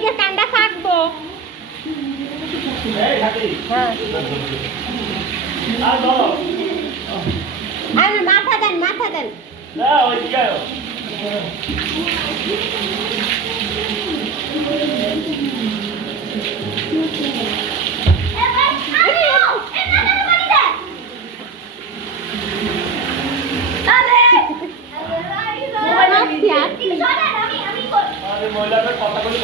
গিয়ে কান্ডা থাকবো। হ্যাঁ আরে মাথা দেন মাথা দেন। না ওই দিকে আয়। আরে মহিলাদের কথা বলি